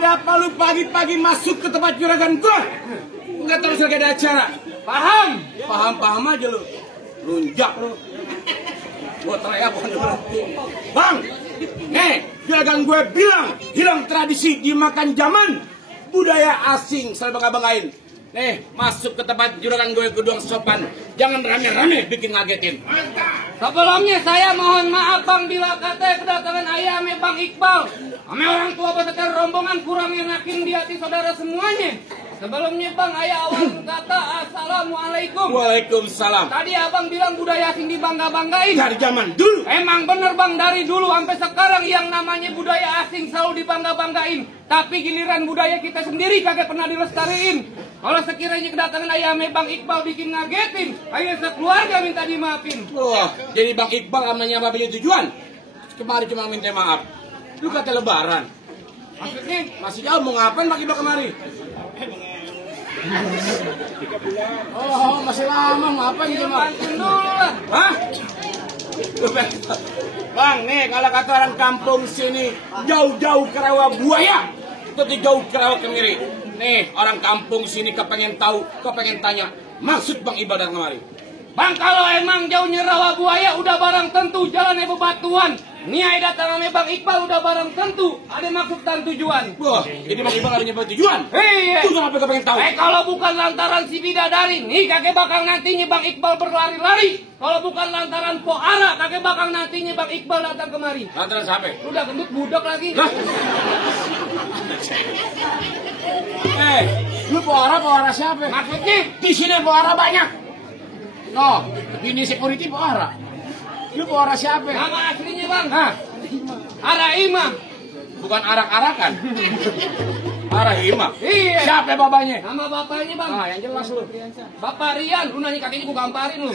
Ada apa lu pagi-pagi masuk ke tempat juragan gua? Enggak terus lagi ada acara. Paham? Paham aja lu. Lunjak lu. Gua teriak bukan berhenti. Bang, nih juragan gue bilang hilang tradisi dimakan zaman, budaya asing selalu bangga-banggain. Nih masuk ke tempat juragan gue kudu sopan, jangan rame-rame bikin ngagetin. Sebelumnya saya mohon maaf Bang bila kata kedatangan ayah ame Bang Iqbal. Ame orang tua beserta rombongan kurang enakin di hati saudara semuanya. Sebelumnya Bang, ayah awal kata Assalamualaikum. Waalaikumsalam. Tadi abang bilang budaya asing dibangga-banggain. Dari zaman dulu. Emang bener Bang, dari dulu sampai sekarang yang namanya budaya asing selalu dibangga-banggain. Tapi giliran budaya kita sendiri kagak pernah dilestariin. Kalau sekiranya kedatangan ayah ame Bang Iqbal bikin ngagetin, ayo sekeluarga minta dimaafin. Wah, jadi Bang Iqbal namanya apa punya tujuan? Kemarin cuma minta maaf. Lu kata lebaran. Maksudnya? Masih jauh mau ngapain Bang Iqbal kemari? Oh, masih lama ngapain gitu Bang? Hah? Bang, nih kalau kata orang kampung sini jauh-jauh ke rawa buaya, itu jauh ke rawa kemiri. Nih orang kampung sini kepengen tahu, kepengen tanya maksud Bang Iqbal datang kemari. Bang, kalau emang jauhnya rawa buaya udah barang tentu jalannya bebatuan. Niai datang sama Bang Iqbal udah barang tentu ada maksud dan tujuan. Wah, jadi Bang Iqbal ada nyebut tujuan? Iya. Itu kenapa kepengen tahu? Kalau bukan lantaran si bidadari, nih kakek bakal nantinya Bang Iqbal berlari-lari. Kalau bukan lantaran Poara, kakek bakal nantinya Bang Iqbal datang kemari. Lantaran siapa? Udah gendut budak lagi. Lu Poara siapa? Maksudnya? Di sini Poara banyak. No, ini security Poara. Lu Poara siapa? Nama aslinya Bang? Hah? Araima. Bukan arak-arakan. Arahima. Iya. Siapa babanya? Nama bapaknya Bang? Ah, yang jelas lu. Bapak Rian, lu nanya kakeknya gua gamparin lu.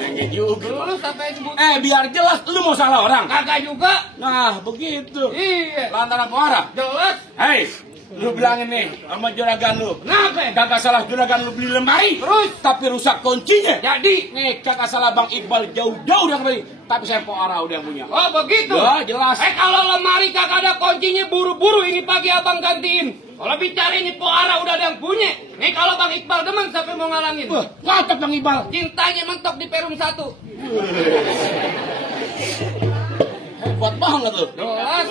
Yang juga. Lu sampai sebut. Biar jelas lu mau salah orang. Kakak juga. Nah, begitu. Iya. Lantaran Poara. Jelas. Hei, lu bilangin nih sama juragan lu. Kenapa? Kagak salah juragan lu beli lemari. Terus? Tapi rusak kuncinya. Jadi? Nih, kagak salah Bang Iqbal jauh-jauh udah kembali. Tapi saya Poara udah yang punya. Oh begitu? Ya, jelas. Kalau lemari kagak ada kuncinya buru-buru ini pagi abang gantiin. Kalau bicara ini Poara udah ada yang punya. Nih kalau Bang Iqbal demen sampai mau ngalangin. Ngotot Bang Iqbal. Cintanya mentok di perum 1. Hebat banget lu. Jelas.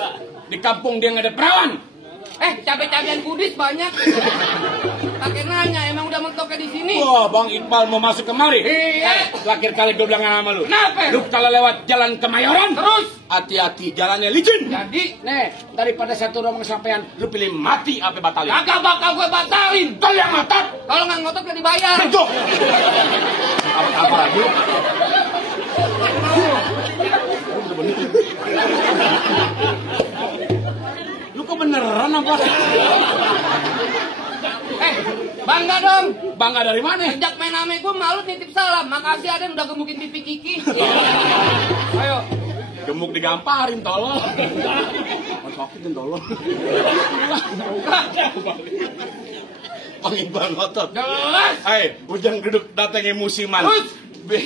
Di kampung dia nggak ada perawan. Cabai-cabian kudis banyak. Pakai nanya, emang udah mentoknya di sini? Wah, Bang Iqbal mau masuk kemari. Iya. Terakhir kali gue bilang sama lu. Kenapa? Lu kalau lewat jalan Kemayoran, Terus? hati-hati jalannya licin. Jadi? Nih, daripada satu rombongan sampean, lu pilih mati apa batalin? Kagak bakal gue batalin. Kau yang ngotot. Kalau nggak ngotot gak dibayar. Itu. Apa lagi? Lu kok beneran apa? Bangga dong. Bangga dari mana? Sejak main ame gue malu nitip salam. Makasih Aden udah gemukin pipi Kiki. Ayo. Gemuk digamparin, tolol. Masakin tolol. Bang Iqbal ngotot. Jelas. Hujan duduk datangnya musiman. Terus?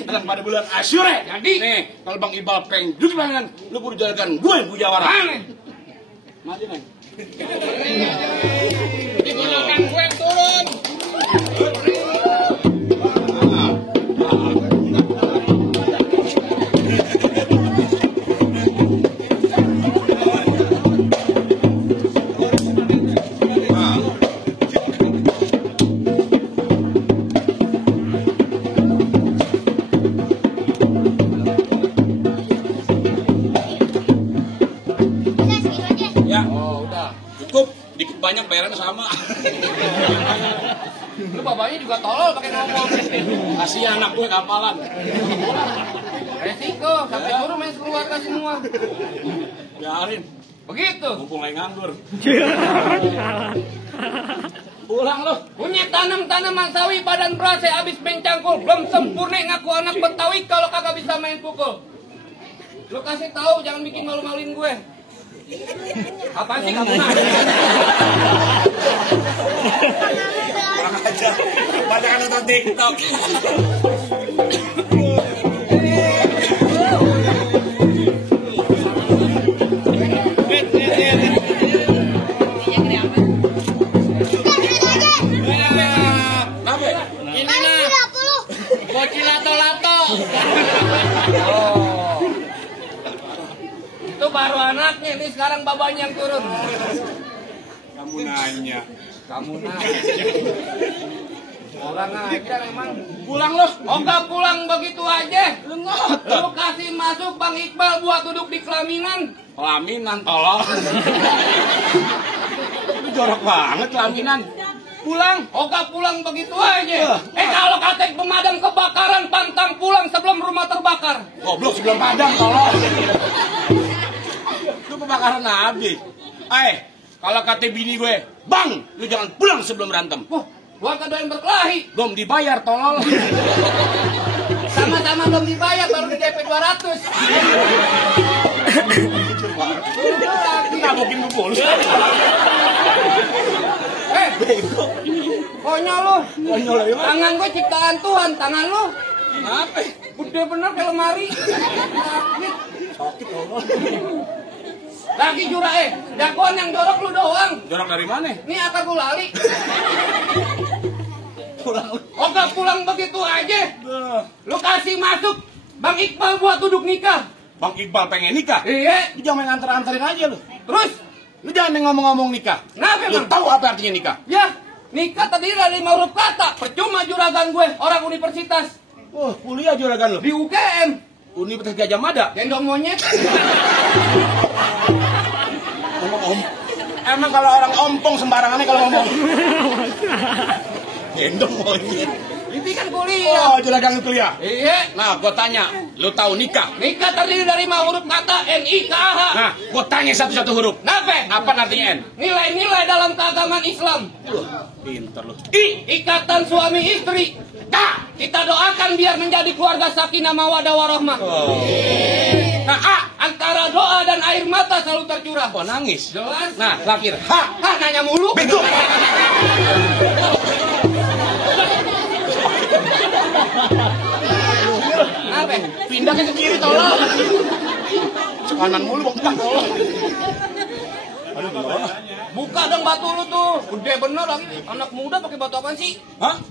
Datang pada bulan Asyure. Jadi? Nih, kalau Bang Iqbal pengen duduk dengan lu kudu jalakan gue yang punya warna. Aneh. Mati, Neng. Digunakan gue turun. Banyak bayarannya sama. Lu bapaknya juga tolol pakai ngomong. Kasih anak gue kapalan. Resiko sampai suruh main keluarga semua. Biarin. Begitu. Mumpung lagi nganggur. Pulang lo. Punya tanam-tanaman sawi badan berase abis mencangkul. Belum sempurna ngaku anak Betawi kalau kagak bisa main pukul. Lu kasih tahu jangan bikin malu-maluin gue. Apa sih kamu nanya? Kurang aja. Banyak nonton TikTok. Itu baru anaknya, ini sekarang babanya yang turun. Kamu nanya. Pulang aja emang. Pulang loh. Oh nggak pulang begitu aja. Lu kasih masuk Bang Iqbal buat duduk di kelaminan. Kelaminan tolong. Lu jorok banget kelaminan. Pulang. Oh nggak pulang begitu aja. Kalau kata pemadam kebakaran pantang pulang sebelum rumah terbakar. Goblok sebelum padam tolong. Lu kebakaran habis. Kalau kata bini gue, Bang, lu jangan pulang sebelum berantem. Gua kedoain berkelahi. Belum dibayar tolol. Sama-sama belum dibayar baru di DP 200. Nggak mungkin bukul. Konyol lu. Konyol ya. Tangan gua ciptaan Tuhan, tangan lu. Apa? Gede bener kayak lemari. Sakit tolol. Lagi jura jagoan yang jorok lu doang. Jorok dari mana? Nih akar gua lali. Pulang. Oh gak pulang begitu aja. Lu kasih masuk Bang Iqbal buat duduk nikah. Bang Iqbal pengen nikah? Iya. Lu jangan main antar-antarin aja lu. Terus? Lu jangan main ngomong-ngomong nikah. Kenapa Lu Bang? tahu apa artinya nikah? Ya, nikah terdiri dari 5 huruf kata. Percuma juragan gue, orang universitas. Kuliah juragan lu? Di UGM. Universitas Gajah Mada? Gendong monyet. Emang kalau orang ompong sembarangannya kalau ngomong. Gendong monyet. Ini kan kuliah. Juragan lu kuliah? Iya. Nah, gua tanya, lu tahu nikah? Nikah terdiri dari 5 huruf kata NIKAH. Nah, gua tanya satu-satu huruf. Kenapa? Apa artinya N? Nilai-nilai dalam keagamaan Islam. Pinter lu. Ikatan suami istri. Kita doakan biar menjadi keluarga sakinah mawaddah warahmah. Nah, antara doa dan air mata selalu tercurah. Nangis. Jelas. Nah, lahir. Nanya mulu. Bego. Apa? Pindah ke kiri tolong. Kanan mulu bang tolong. Buka dong batu lu tuh. Gede bener lagi. Anak muda pakai batu apaan sih? Hah?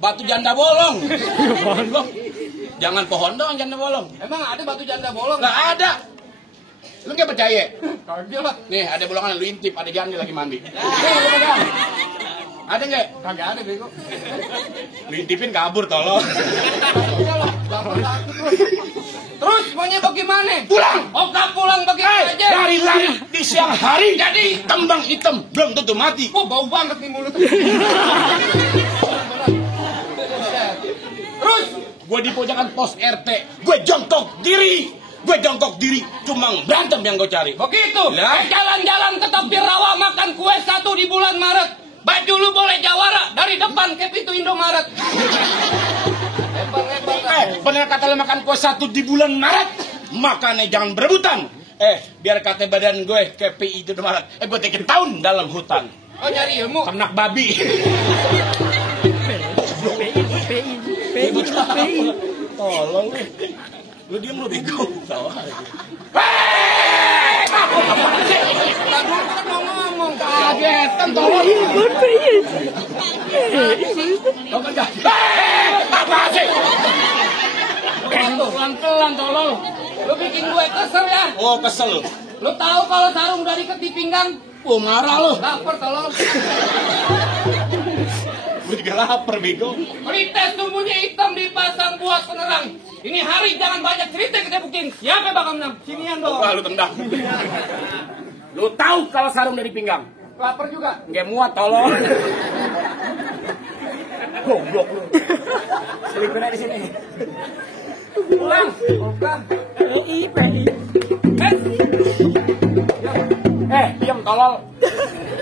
Batu janda bolong. Jangan pohon dong janda bolong. Emang ada batu janda bolong? Nggak ada. Lu nggak percaya? Kagak lah. Nih ada bolongan lu intip, ada janda lagi mandi. Ada nggak? Kagak ada bego. Lu intipin kabur tolong. Terus maunya bagaimana? Pulang. Oh gak pulang begitu aja. Dari lari di siang hari. Jadi kembang hitam belum tentu mati. Bau banget nih mulut. Terus gue di pojokan pos RT, gue jongkok diri, cuma berantem yang gue cari. Begitu. Lah. Jalan-jalan ke tepi rawa makan kue 1 di bulan Maret. Baju lu boleh jawara dari depan ke pintu Indomaret. Bener kata lu makan kue 1 di bulan Maret, makanya jangan berebutan. Biar kata badan gue ke PI itu Indomaret. Gue tiket tahun dalam hutan. Oh nyari ilmu. Ternak babi. Tolong lu diem lu bego. Tadi kan mau ngomong. Kagetan tolong. Apa sih? Pelan-pelan tolong. Lu bikin gue kesel ya. Oh kesel lu. Lu tahu kalau sarung udah diikat di pinggang? Marah lu. Lapar tolong. Gue juga lapar bego. Perites tumbuhnya hitam dipasang buat penerang. Ini hari jangan banyak cerita kita bikin. Siapa bakal menang? Sinian dong. Wah lu tendang. Lu tahu kalau sarung dari pinggang? Lapar juga. Nggak muat tolong. Goblok lu. Selipin aja di sini. Pulang. Diam tolol.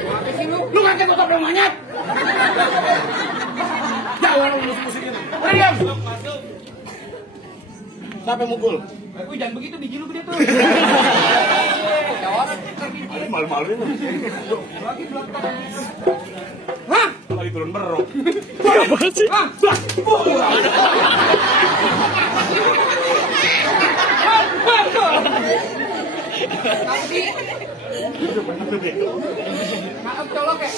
Apa sih lu? Lu ngangkat tutup rumahnya. Jangan lu musuh-musuhin. Udah diam. Siapa yang mukul? Jangan begitu biji lu gede tuh. Jawara Malu-maluin lu. lagi belakang. Hah? Lagi turun berok. Apa sih? Hah? Nanti. Maaf colok ya.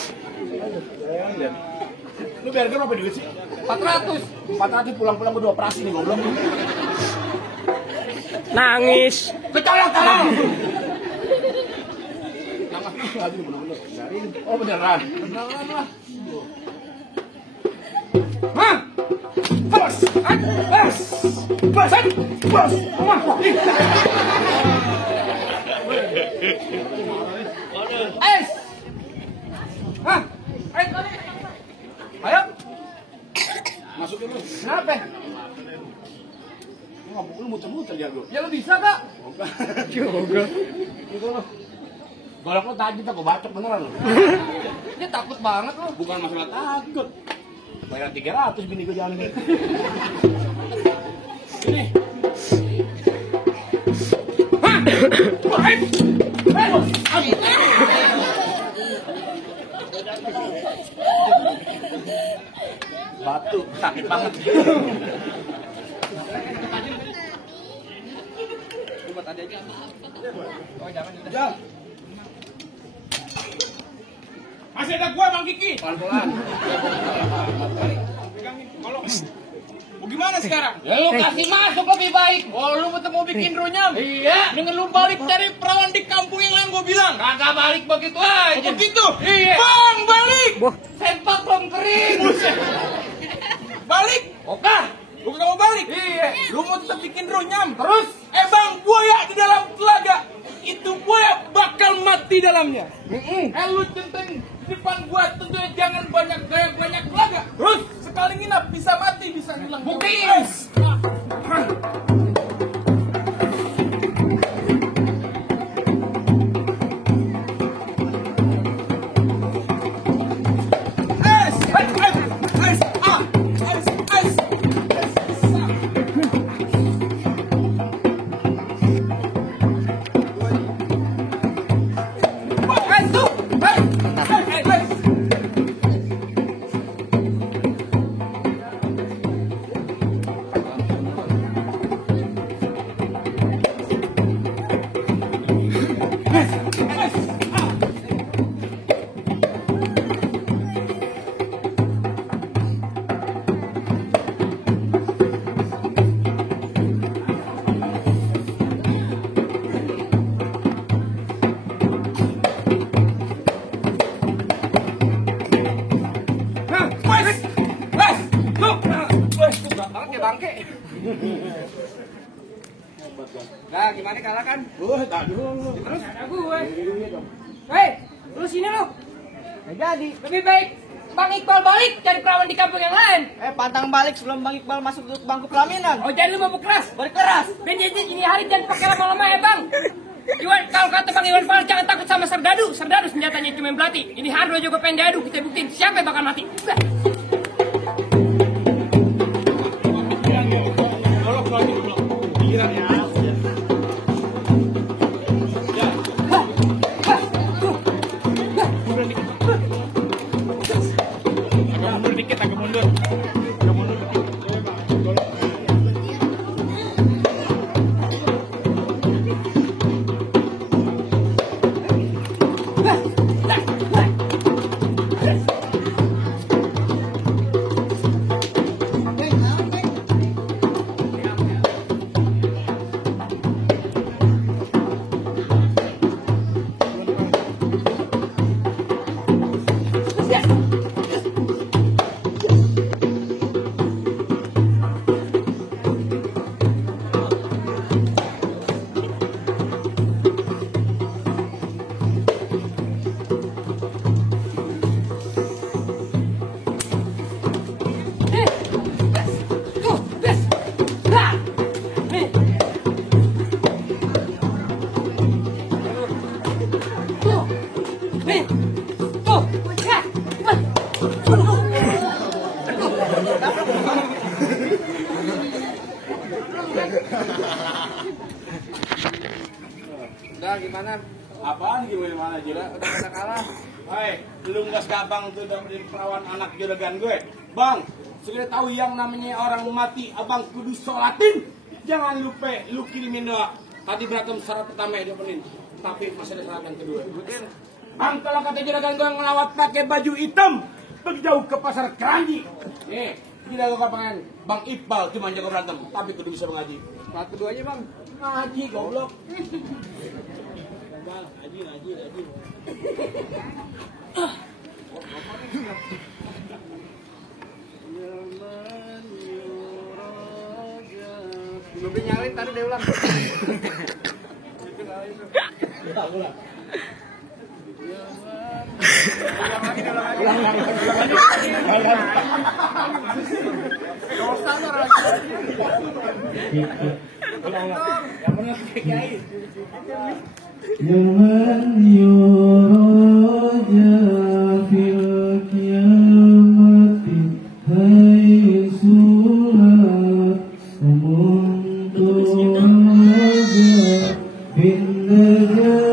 Lu biar berapa duit sih? 400. 400 pulang-pulang gue 2 operasi nih goblok. Nangis. Kecolok tolong. baju bener-bener. Oh beneran. Beneran lah. Hah? Bos! Bos! Bos! Bos! Es! Hah? Ayo! Masukin lu. Kenapa? Lu muter-muter ya lu. Ya lu bisa kak? Juga. Itu lu. Golok lu tajam tak gua bacok beneran lu. Dia takut banget lu. Bukan masalah takut. Bayar 300 bini gua jalan ini. Ini. Hah? Batu sakit banget. Coba tadi aja. Oh jangan. Jam. Masih ada gua Bang Kiki. Pelan-pelan. Pegangin kolok. Mau gimana sekarang? Ya lu kasih masuk lebih baik. Oh lu betul mau bikin runyam? Iya. Dengan lu balik dari perawan di kampung yang lain gua bilang. Kagak balik begitu aja. Oh, begitu? Iya. Bang balik. Sempak belum kering. Balik. Oke. Lu gak mau balik? Iya. Lu mau tetap bikin runyam? Terus? Bang buaya di dalam telaga. Itu buaya bakal mati dalamnya. Lu centeng di depan gua tentunya jangan banyak gaya banyak telaga. Terus? Sekali nginap bisa mati bisa hilang. Buktiin. Bangke. Nah, gimana kalah kan? Tak dulu. Terus ada gue. Hei, lu sini lu. Nggak jadi. Lebih baik Bang Iqbal balik cari perawan di kampung yang lain. Pantang balik sebelum Bang Iqbal masuk ke bangku pelaminan. Oh, jadi lu mau keras? Berkeras. Ben jadi ini hari jangan pakai lama-lama ya, Bang. Iwan, kalau kata Bang Iwan Fals jangan takut sama serdadu. Serdadu senjatanya cuma belati. Ini hari dua juga pengen diadu. Kita buktiin siapa yang bakal mati. Udah gimana? Apaan gimana Jira? Udah pada kalah. Hai, lu nggak gampang tuh dapetin perawan anak juragan gue. Bang, sudah tahu yang namanya orang mati, abang kudu sholatin. Jangan lupa, lu kirimin doa. Tadi berantem syarat pertama yang diopenin, tapi masih ada syarat yang kedua. Bang, kalau kata juragan gue ngelawat pakai baju hitam, pergi jauh ke pasar Keranji. Nih, tidak gue kapangan. Bang Iqbal cuma jago berantem, tapi kudu bisa mengaji. Syarat keduanya, Bang. Ngaji, goblok. Bang, ngaji. Belum dinyalin tadi dia ulang. Yaman yuraja fil kiamati haisulat umuntuaja bin najati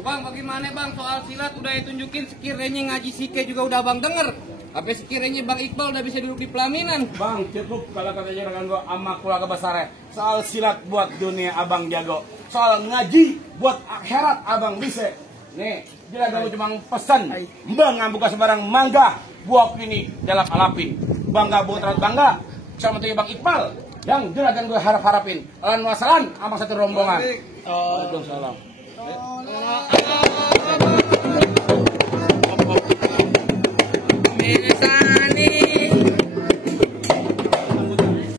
Bang, bagaimana bang soal silat udah ditunjukin, sekiranya ngaji sike juga udah bang denger. Apa sekiranya Bang Iqbal udah bisa duduk di pelaminan? Bang, cukup kalau katanya dengan gua sama keluarga besar. Soal silat buat dunia abang jago. Soal ngaji buat akhirat abang bisa. Nih, dia gak cuma pesan. Bang nggak buka sembarang mangga. Buah ini dalam alapin. Bangga buat terlalu bangga. Sama tuh Bang Iqbal. Yang juragan gue harap-harapin. Wassalam sama satu rombongan. Waalaikumsalam.